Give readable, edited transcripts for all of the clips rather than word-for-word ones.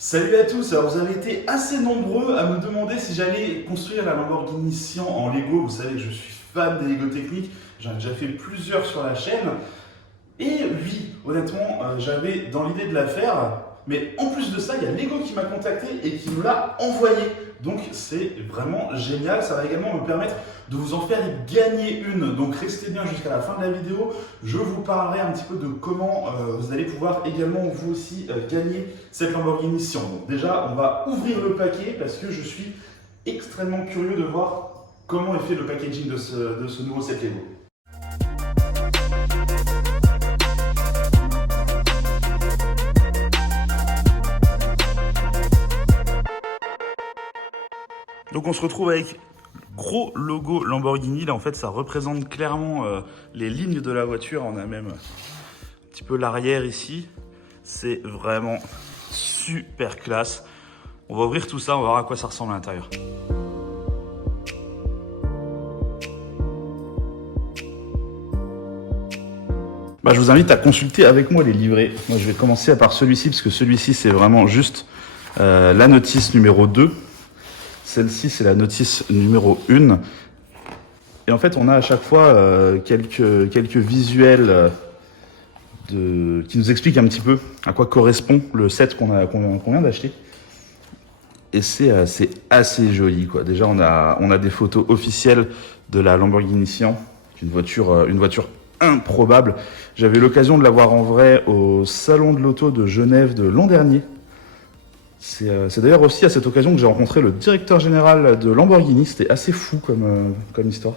Salut à tous, alors vous avez été assez nombreux à me demander si j'allais construire la Lamborghini Sian en Lego. Vous savez que je suis fan des Lego techniques, j'en ai déjà fait plusieurs sur la chaîne. Et oui, honnêtement, j'avais dans l'idée de la faire, mais en plus de ça, il y a Lego qui m'a contacté et qui me l'a envoyé. Donc c'est vraiment génial, ça va également me permettre de vous en faire gagner une. Donc restez bien jusqu'à la fin de la vidéo, je vous parlerai un petit peu de comment vous allez pouvoir également vous aussi gagner cette Lamborghini Sian. Donc déjà, on va ouvrir le paquet parce que je suis extrêmement curieux de voir comment est fait le packaging de ce nouveau set Lego. Donc on se retrouve avec gros logo Lamborghini. Là en fait ça représente clairement les lignes de la voiture. On a même un petit peu l'arrière ici. C'est vraiment super classe. On va ouvrir tout ça, on va voir à quoi ça ressemble à l'intérieur. Je vous invite à consulter avec moi les livrets. Moi je vais commencer par celui-ci parce que celui-ci c'est vraiment juste la notice numéro 2. Celle-ci, c'est la notice numéro 1. Et en fait, on a à chaque fois quelques visuels qui nous expliquent un petit peu à quoi correspond le set qu'on vient d'acheter. Et c'est assez joli, quoi. Déjà, on a des photos officielles de la Lamborghini Sian, une voiture improbable. J'avais l'occasion de la voir en vrai au Salon de l'Auto de Genève de l'an dernier. C'est d'ailleurs aussi à cette occasion que j'ai rencontré le directeur général de Lamborghini. C'était assez fou comme histoire.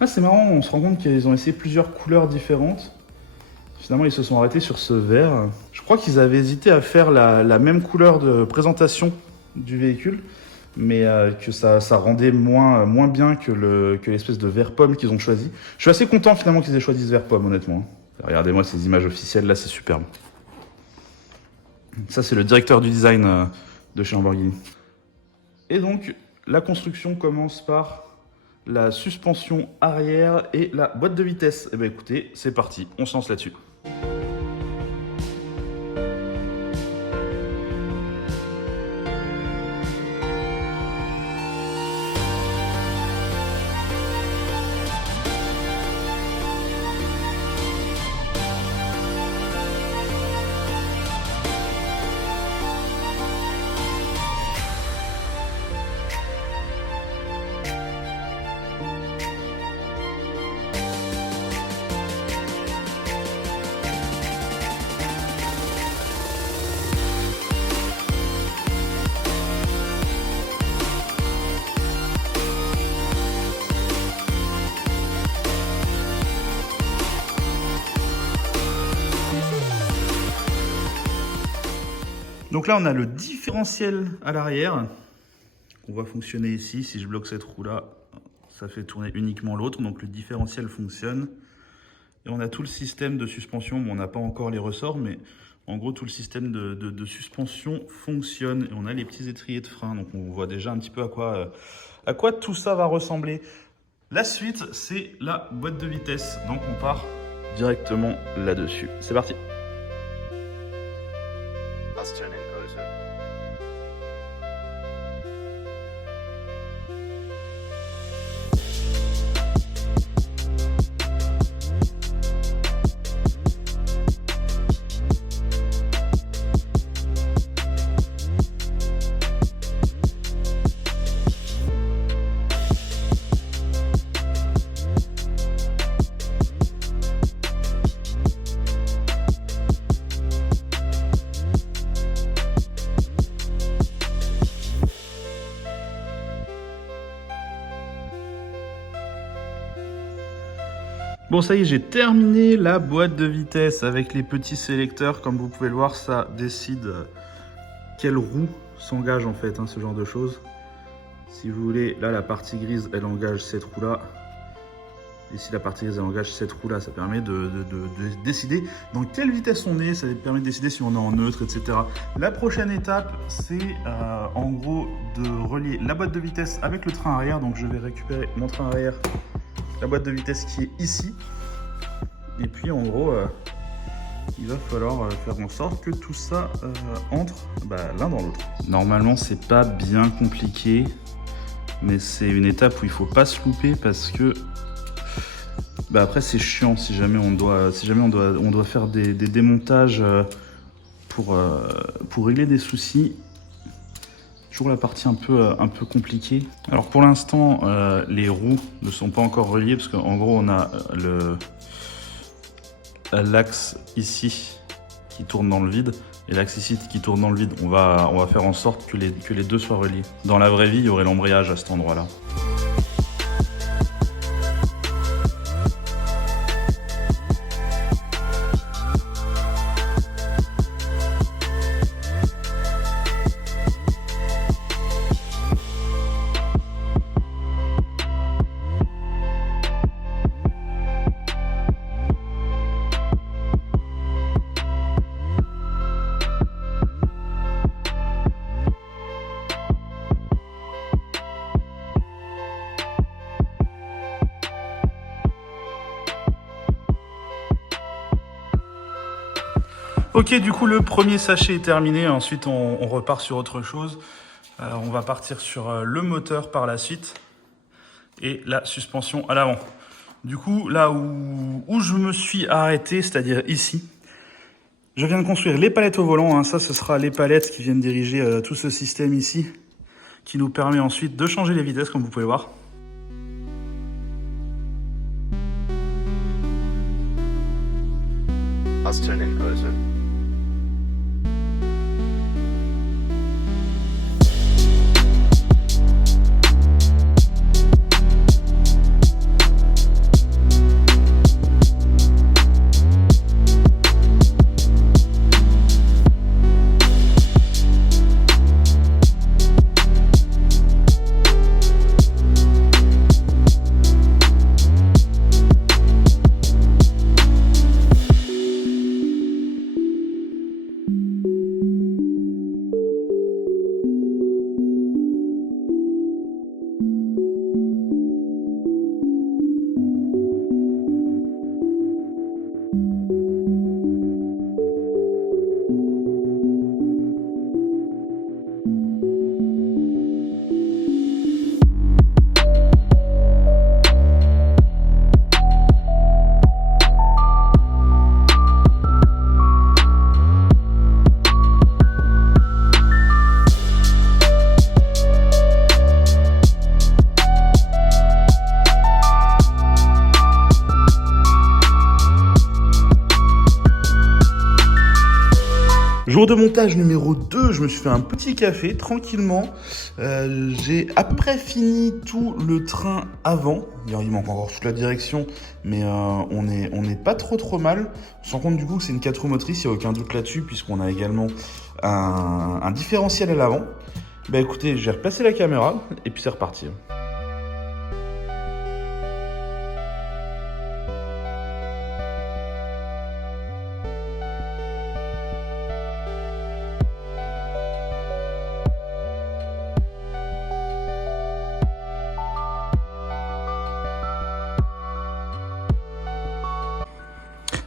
Ah, c'est marrant, on se rend compte qu'ils ont essayé plusieurs couleurs différentes. Finalement, ils se sont arrêtés sur ce vert. Je crois qu'ils avaient hésité à faire la même couleur de présentation du véhicule, mais que ça rendait moins bien que l'espèce de vert pomme qu'ils ont choisi. Je suis assez content finalement qu'ils aient choisi ce vert pomme, honnêtement. Regardez-moi ces images officielles, là c'est superbe. Ça, c'est le directeur du design de chez Lamborghini. Et donc, la construction commence par la suspension arrière et la boîte de vitesse. Eh bien, écoutez, c'est parti, on se lance là-dessus. Donc là, on a le différentiel à l'arrière. On va fonctionner ici. Si je bloque cette roue-là, ça fait tourner uniquement l'autre. Donc le différentiel fonctionne. Et on a tout le système de suspension. Bon, on n'a pas encore les ressorts, mais en gros, tout le système de suspension fonctionne. Et on a les petits étriers de frein. Donc on voit déjà un petit peu à quoi tout ça va ressembler. La suite, c'est la boîte de vitesse. Donc on part directement là-dessus. C'est parti. Bon, ça y est, j'ai terminé la boîte de vitesse avec les petits sélecteurs. Comme vous pouvez le voir, ça décide quelle roue s'engage en fait, ce genre de choses. Si vous voulez, là, la partie grise, elle engage cette roue-là. Ici, la partie grise, elle engage cette roue-là. Ça permet de décider dans quelle vitesse on est. Ça permet de décider si on est en neutre, etc. La prochaine étape, c'est en gros de relier la boîte de vitesse avec le train arrière. Donc, je vais récupérer mon train arrière, la boîte de vitesse qui est ici. Et puis, en gros, il va falloir faire en sorte que tout ça entre l'un dans l'autre. Normalement, c'est pas bien compliqué, mais c'est une étape où il faut pas se louper parce que après c'est chiant si jamais on doit faire des démontages pour régler des soucis. Toujours la partie un peu compliquée. Alors pour l'instant, les roues ne sont pas encore reliées parce qu'en gros on a l'axe ici qui tourne dans le vide et l'axe ici qui tourne dans le vide. On va faire en sorte que les deux soient reliés. Dans la vraie vie, il y aurait l'embrayage à cet endroit-là. Ok, du coup le premier sachet est terminé, ensuite on repart sur autre chose. On va partir sur le moteur par la suite et la suspension à l'avant. Du coup, là où je me suis arrêté, c'est-à-dire ici, je viens de construire les palettes au volant. Ça, ce sera les palettes qui viennent diriger tout ce système ici, qui nous permet ensuite de changer les vitesses, comme vous pouvez voir. Jour de montage numéro 2, je me suis fait un petit café tranquillement. J'ai après fini tout le train avant. Il manque encore toute la direction, mais on est pas trop mal. On se rend compte du coup que c'est une 4 roues motrices, il n'y a aucun doute là-dessus, puisqu'on a également un différentiel à l'avant. Écoutez, j'ai replacé la caméra et puis c'est reparti.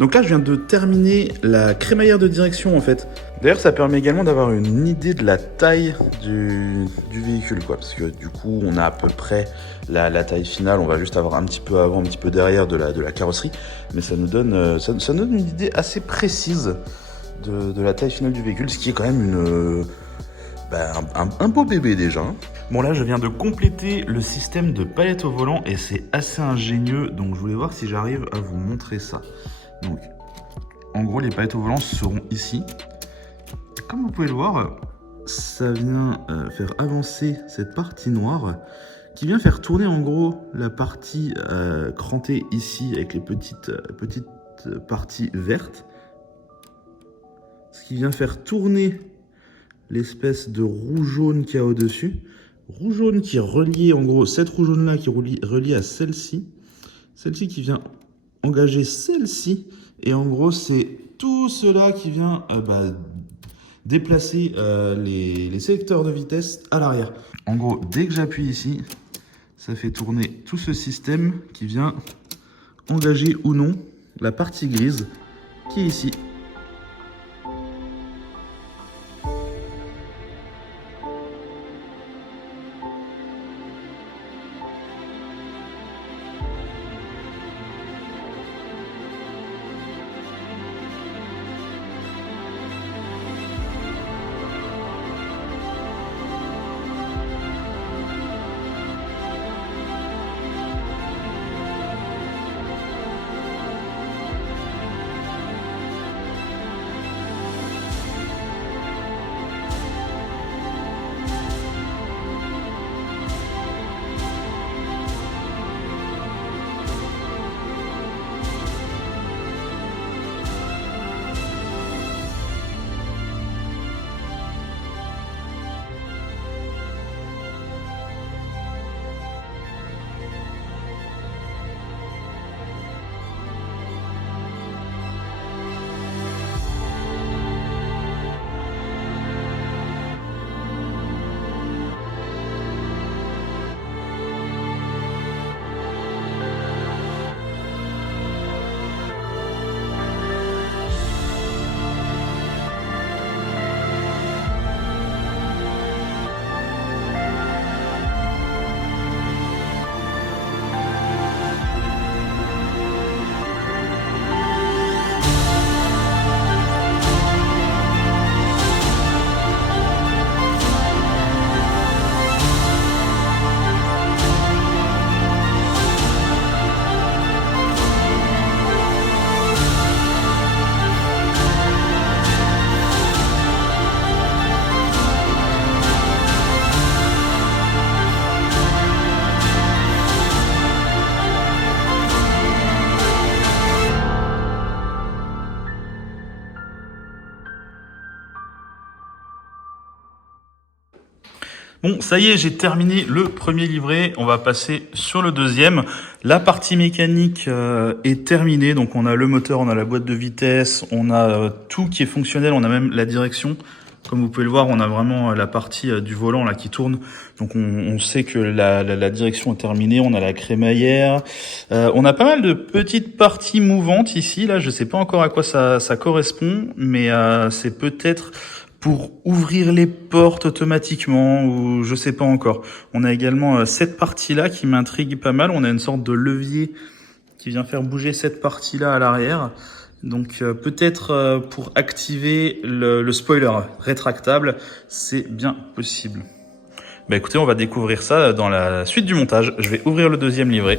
Donc là, je viens de terminer la crémaillère de direction en fait. D'ailleurs, ça permet également d'avoir une idée de la taille du véhicule, quoi. Parce que du coup, on a à peu près la taille finale. On va juste avoir un petit peu avant, un petit peu derrière de la carrosserie. Mais ça nous donne, ça donne une idée assez précise de la taille finale du véhicule, ce qui est quand même un beau bébé déjà. Bon là, je viens de compléter le système de palette au volant et c'est assez ingénieux. Donc je voulais voir si j'arrive à vous montrer ça. Donc, en gros, les palettes au volant seront ici. Comme vous pouvez le voir, ça vient faire avancer cette partie noire qui vient faire tourner en gros la partie crantée ici avec les petites parties vertes. Ce qui vient faire tourner l'espèce de roue jaune qu'il y a au-dessus. Roue jaune qui est reliée, en gros, cette roue jaune là qui est reliée à celle-ci. Celle-ci qui vient engager celle-ci. Et en gros, c'est tout cela qui vient déplacer les sélecteurs de vitesse à l'arrière. En gros, dès que j'appuie ici, ça fait tourner tout ce système qui vient engager ou non la partie grise qui est ici. Bon, ça y est, j'ai terminé le premier livret. On va passer sur le deuxième. La partie mécanique est terminée. Donc, on a le moteur, on a la boîte de vitesse, on a tout qui est fonctionnel. On a même la direction. Comme vous pouvez le voir, on a vraiment la partie du volant là qui tourne. Donc, on sait que la direction est terminée. On a la crémaillère. On a pas mal de petites parties mouvantes ici. Là, je sais pas encore à quoi ça correspond, mais c'est peut-être pour ouvrir les portes automatiquement ou je sais pas encore. On a également cette partie-là qui m'intrigue pas mal. On a une sorte de levier qui vient faire bouger cette partie-là à l'arrière. Donc peut-être pour activer le spoiler rétractable, c'est bien possible. Bah écoutez, on va découvrir ça dans la suite du montage. Je vais ouvrir le deuxième livret.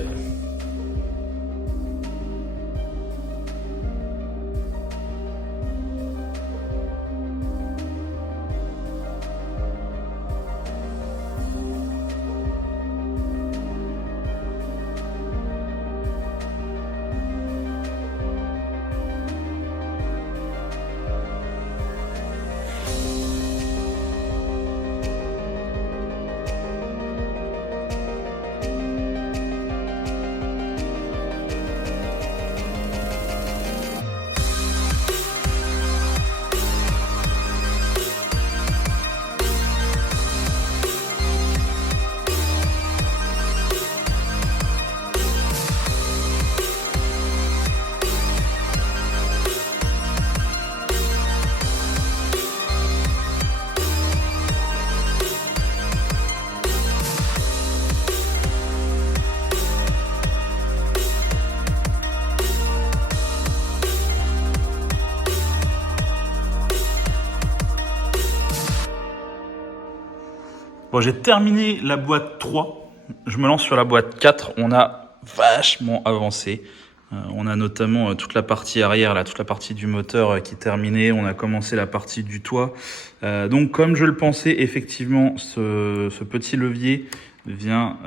Bon, j'ai terminé la boîte 3. Je me lance sur la boîte 4. On a vachement avancé. On a notamment toute la partie arrière, là, toute la partie du moteur qui est terminée. On a commencé la partie du toit. Donc, comme je le pensais, effectivement, ce petit levier vient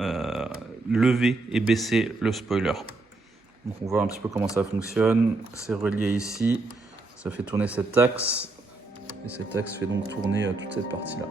lever et baisser le spoiler. Donc, on voit un petit peu comment ça fonctionne. C'est relié ici. Ça fait tourner cet axe. Et cet axe fait donc tourner toute cette partie-là.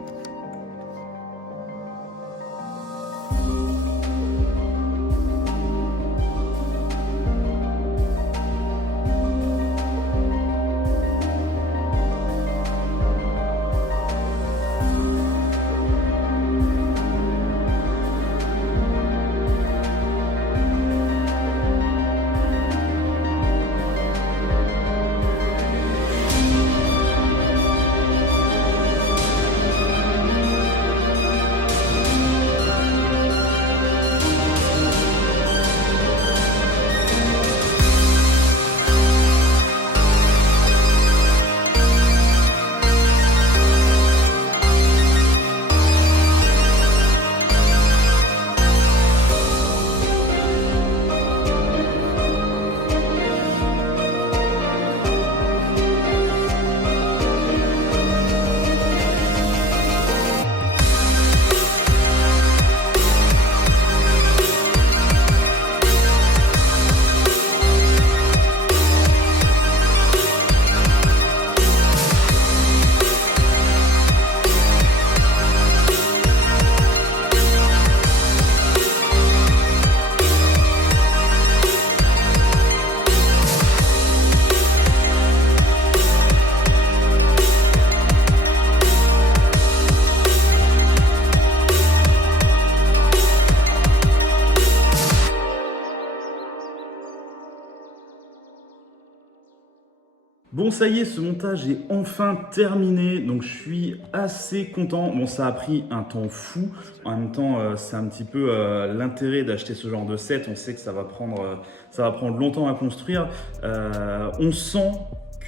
Bon, ça y est, ce montage est enfin terminé, donc je suis assez content. Bon, ça a pris un temps fou. En même temps, c'est un petit peu l'intérêt d'acheter ce genre de set. On sait que ça va prendre longtemps à construire. On sent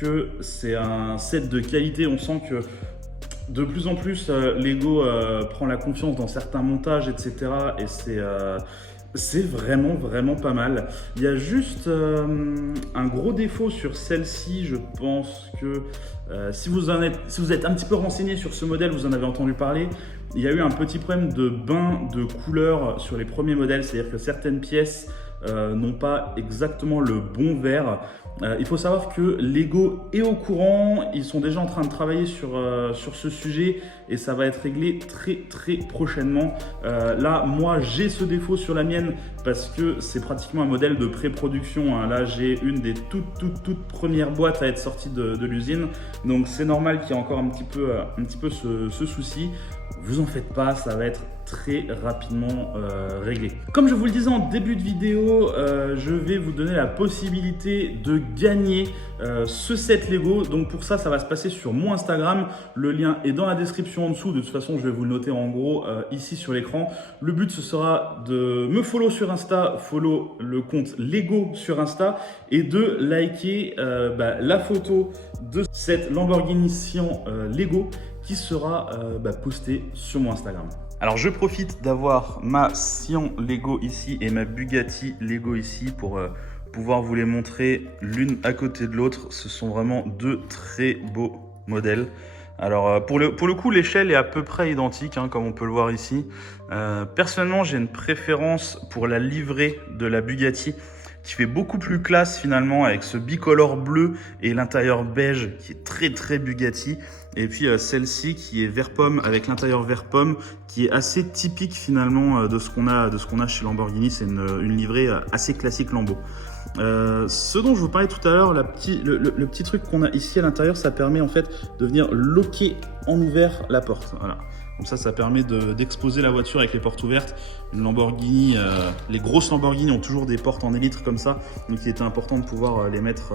que c'est un set de qualité. On sent que de plus en plus, Lego prend la confiance dans certains montages, etc. Et c'est vraiment pas mal. Il y a juste un gros défaut sur celle-ci. Je pense que si vous êtes un petit peu renseigné sur ce modèle, vous en avez entendu parler. Il y a eu un petit problème de bain de couleur sur les premiers modèles, c'est-à-dire que certaines pièces n'ont pas exactement le bon verre. Il faut savoir que Lego est au courant, ils sont déjà en train de travailler sur ce sujet et ça va être réglé très prochainement. Là, moi, j'ai ce défaut sur la mienne parce que c'est pratiquement un modèle de pré-production, hein. Là, j'ai une des toutes premières boîtes à être sortie de l'usine. Donc, c'est normal qu'il y ait encore un petit peu ce souci. Vous en faites pas, ça va être très rapidement réglé. Comme je vous le disais en début de vidéo, je vais vous donner la possibilité de gagner ce set Lego. Donc pour ça, ça va se passer sur mon Instagram. Le lien est dans la description en dessous. De toute façon, je vais vous le noter en gros ici sur l'écran. Le but, ce sera de me follow sur Insta, follow le compte Lego sur Insta et de liker la photo de cette Lamborghini Sian Lego qui sera postée sur mon Instagram. Alors je profite d'avoir ma Sian Lego ici et ma Bugatti Lego ici pour pouvoir vous les montrer l'une à côté de l'autre. Ce sont vraiment deux très beaux modèles. Alors pour le coup, l'échelle est à peu près identique, hein, comme on peut le voir ici. Personnellement, j'ai une préférence pour la livrée de la Bugatti qui fait beaucoup plus classe finalement avec ce bicolore bleu et l'intérieur beige qui est très Bugatti. Et puis celle-ci qui est vert pomme avec l'intérieur vert pomme qui est assez typique finalement de ce qu'on a chez Lamborghini. C'est une livrée assez classique Lambo. Ce dont je vous parlais tout à l'heure, le petit truc qu'on a ici à l'intérieur, ça permet en fait de venir loquer en ouvert la porte. Voilà. Comme ça permet d'exposer la voiture avec les portes ouvertes. Une Lamborghini, les grosses Lamborghini ont toujours des portes en élytre comme ça, donc il était important de pouvoir les mettre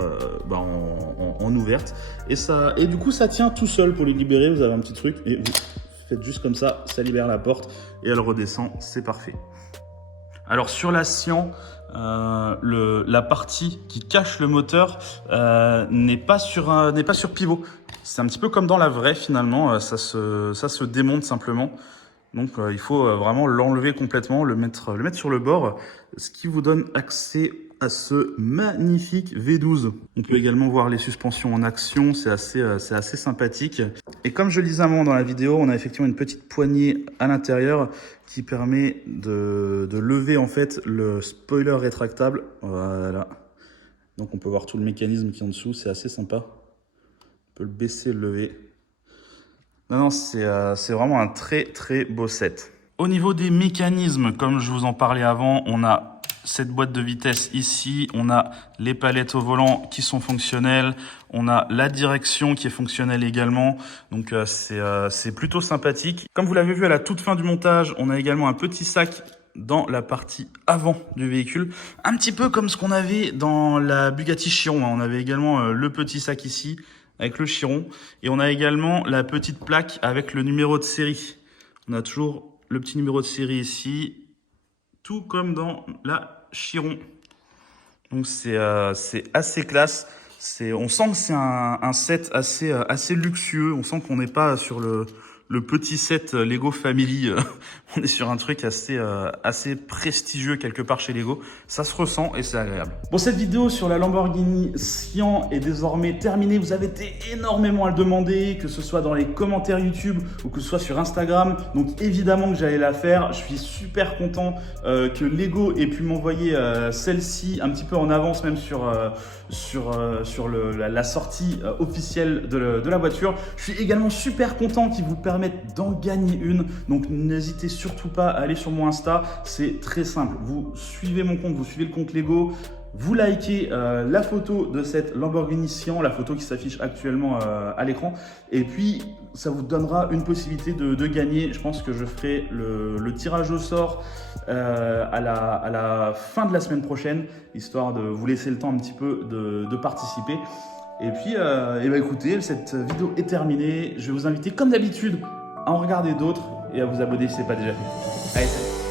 en ouverte. Et du coup, ça tient tout seul pour les libérer. Vous avez un petit truc et vous faites juste comme ça libère la porte et elle redescend. C'est parfait. Alors sur la Sian, la partie qui cache le moteur n'est pas sur pivot. C'est un petit peu comme dans la vraie finalement, ça se démonte simplement. Donc il faut vraiment l'enlever complètement, le mettre sur le bord, ce qui vous donne accès à ce magnifique V12. On peut également voir les suspensions en action, c'est assez sympathique. Et comme je le disais à un moment dans la vidéo, on a effectivement une petite poignée à l'intérieur qui permet de lever en fait le spoiler rétractable. Voilà. Donc on peut voir tout le mécanisme qui est en dessous, c'est assez sympa. On peut le baisser, le lever. Non, c'est vraiment un très beau set. Au niveau des mécanismes, comme je vous en parlais avant, on a cette boîte de vitesse ici, on a les palettes au volant qui sont fonctionnelles, on a la direction qui est fonctionnelle également, donc c'est plutôt sympathique. Comme vous l'avez vu à la toute fin du montage, on a également un petit sac dans la partie avant du véhicule, un petit peu comme ce qu'on avait dans la Bugatti Chiron. On avait également le petit sac ici, avec le Chiron. Et on a également la petite plaque avec le numéro de série. On a toujours le petit numéro de série ici, tout comme dans la Chiron. Donc c'est assez classe. On sent que c'est un set assez luxueux. On sent qu'on n'est pas sur le petit set Lego Family. On est sur un truc assez prestigieux quelque part chez Lego. Ça se ressent et c'est agréable. Bon, cette vidéo sur la Lamborghini Sian est désormais terminée. Vous avez été énormément à le demander, que ce soit dans les commentaires YouTube ou que ce soit sur Instagram. Donc évidemment que j'allais la faire. Je suis super content que Lego ait pu m'envoyer celle-ci un petit peu en avance même sur la sortie officielle de la voiture. Je suis également super content qu'ils vous permettent d'en gagner une. Donc n'hésitez surtout pas à aller sur mon Insta. C'est très simple. Vous suivez mon compte, vous suivez le compte Lego. Vous likez la photo de cette Lamborghini Sian, la photo qui s'affiche actuellement à l'écran. Et puis, ça vous donnera une possibilité de gagner. Je pense que je ferai le tirage au sort à la fin de la semaine prochaine, histoire de vous laisser le temps un petit peu de participer. Et puis, écoutez, cette vidéo est terminée. Je vais vous inviter, comme d'habitude, à en regarder d'autres et à vous abonner si ce n'est pas déjà fait. Allez, salut!